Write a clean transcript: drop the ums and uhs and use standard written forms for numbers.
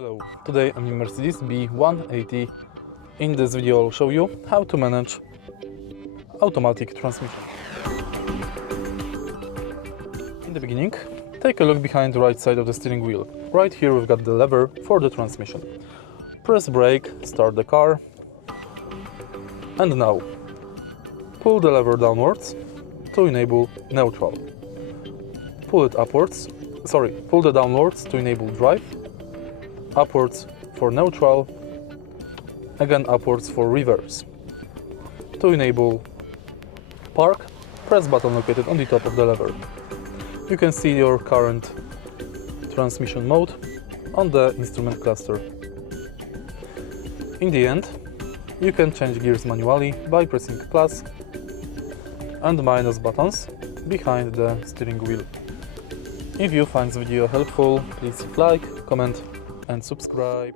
Hello, today I'm in Mercedes B180. In this video I'll show you how to manage automatic transmission. In the beginning, take a look behind the right side of the steering wheel. Right here we've got the lever for the transmission. Press brake, start the car, and now pull the lever downwards to enable neutral. Pull it downwards to enable drive, upwards for neutral, again upwards for reverse. To enable park, press button located on the top of the lever. You can see your current transmission mode on the instrument cluster. In the end, you can change gears manually by pressing plus and minus buttons behind the steering wheel. If you find this video helpful, please like, comment and subscribe.